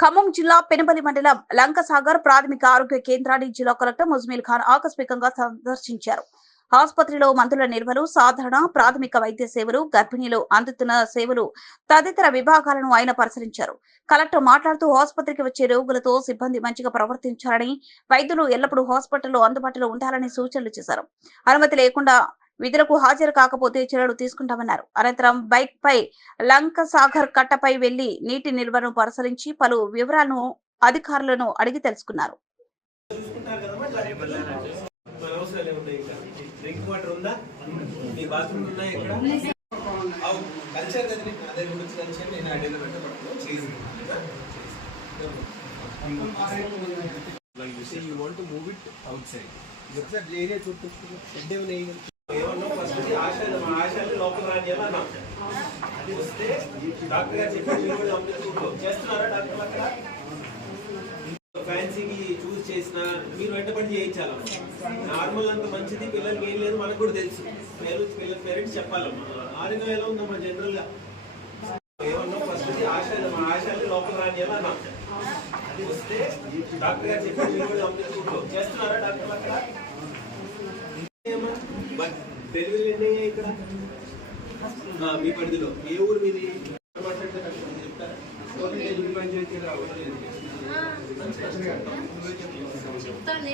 ఖమ్మం జిల్లా పెనుబలి మండలం లంకసాగర్ ప్రాథమిక ఆరోగ్య కేంద్రాన్ని జిల్లా కలెక్టర్ ముజ్మిల్ ఖాన్ ఆకస్మికంగా సందర్శించారు. ఆసుపత్రిలో మందుల నిల్వలు సాధారణ ప్రాథమిక వైద్య సేవలు గర్భిణీలు అందుతున్న సేవలు తదితర విభాగాలను ఆయన పరిశీలించారు. కలెక్టర్ మాట్లాడుతూ ఆసుపత్రికి వచ్చే రోగులతో సిబ్బంది మంచిగా ప్రవర్తించాలని వైద్యులు ఎల్లప్పుడూ హాస్పిటల్లో అందుబాటులో ఉండాలని సూచనలు చేశారు. అనుమతి లేకుండా విధులకు హాజరు కాకపోతే చర్యలు తీసుకుంటామన్నారు. అనంతరం బైక్ పై లంక సాగర్ కట్టపై వెళ్ళి నీటి నిల్వను పరిశీలించి పలు వివరాలను అధికారులను అడిగి తెలుసుకున్నారు. you say, you want to move it outside. ఆశాలు డాక్టర్ గారు మీరు చేస్తున్నారా డాక్టర్ ఫ్యాన్సీకి చూస్ చేసిన మీరు వెంటబడి చేయించాలమ్మా. నార్మల్ అంత మంచిది పిల్లలకి ఏం లేదు మనకు కూడా తెలుసు. పేరెంట్స్ పిల్లల పేరెంట్స్ చెప్పాలమ్మా. ఆరోగ్యం ఎలా ఉందమ్మా జనరల్గా? ఏమన్నా ఫస్ట్ ఆశాలు మా ఆశాలు లోపల రానియాలి అన్నా. అది వస్తే డాక్టర్ గారు చెప్పి చేస్తున్నారా డాక్టర్ అక్కడ? బట్ డెలివరీ ఎన్ని అయ్యాయి ఇక్కడ? మీ పరిధిలో. ఏ ఊరు మీది? మాట్లాడితే చెప్తారా చెప్తాను